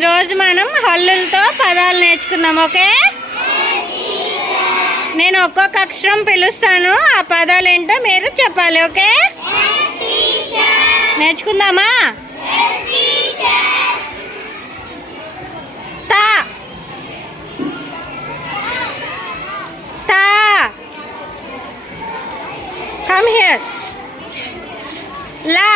ఈరోజు మనం హల్లులతో పదాలు నేర్చుకుందాం ఓకే? నేను ఒక్కొక్క అక్షరం పిలుస్తాను ఆ పదాలు ఏంటో మీరు చెప్పాలి ఓకే? నేర్చుకుందామా? తా. తా. కమ్ హియర్ లా.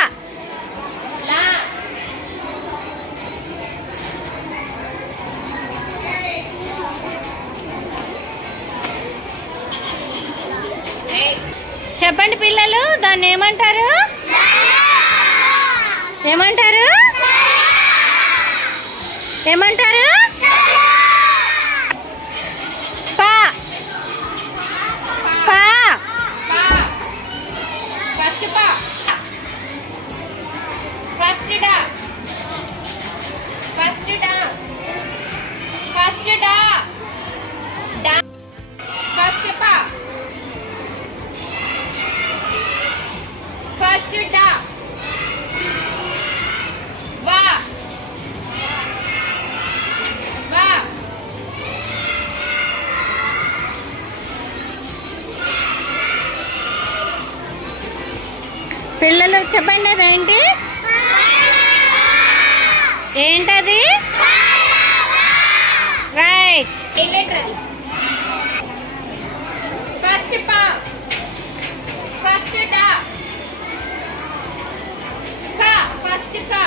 చెప్పండి పిల్లలు దాన్ని ఏమంటారు? ఏమంటారు? పిల్లలు చెప్పండి అదేంటి? ఏంటది? రైట్ అది ఫస్ట్ ఫస్ట్ డా కా ఫస్ట్ కా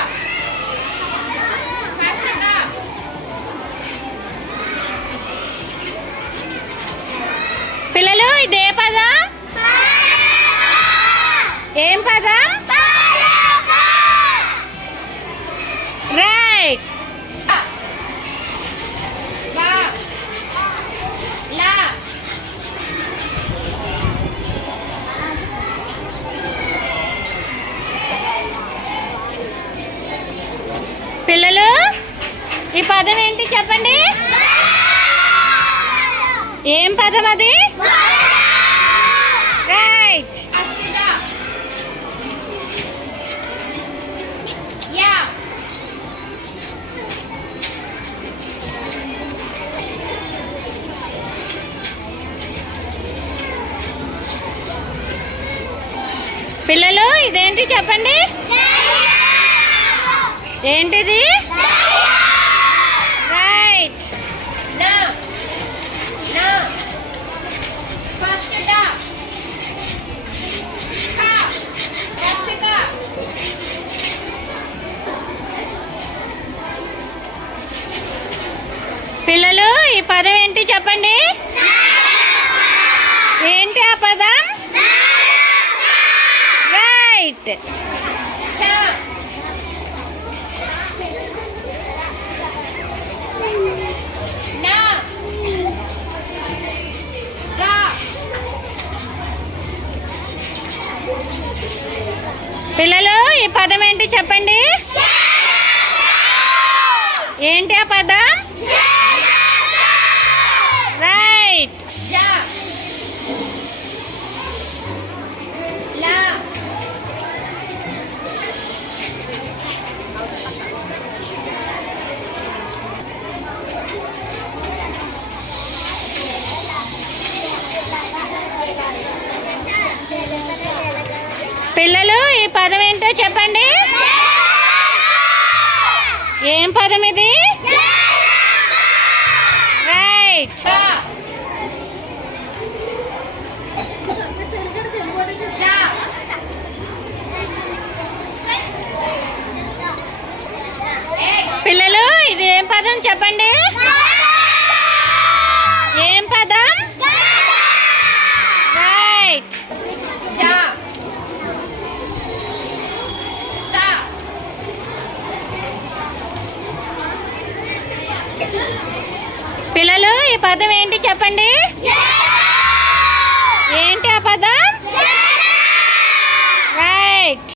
ఈ పదం ఏంటి చెప్పండి? ఏం పదం అది? రైట్ పిల్లలు ఇదేంటి చెప్పండి? ఏంటిది? రైట్ పిల్లలు ఈ పదం ఏంటి చెప్పండి? ఏంటి ఆ పదం? రైట్ పిల్లలు ఈ పదం ఏంటో చెప్పండి. ఏం పదం ఇది? రైట్ పిల్లలు ఇది ఏం పదం చెప్పండి? ఏం పదం? రైట్ పిల్లలు ఈ పదం ఏంటి చెప్పండి?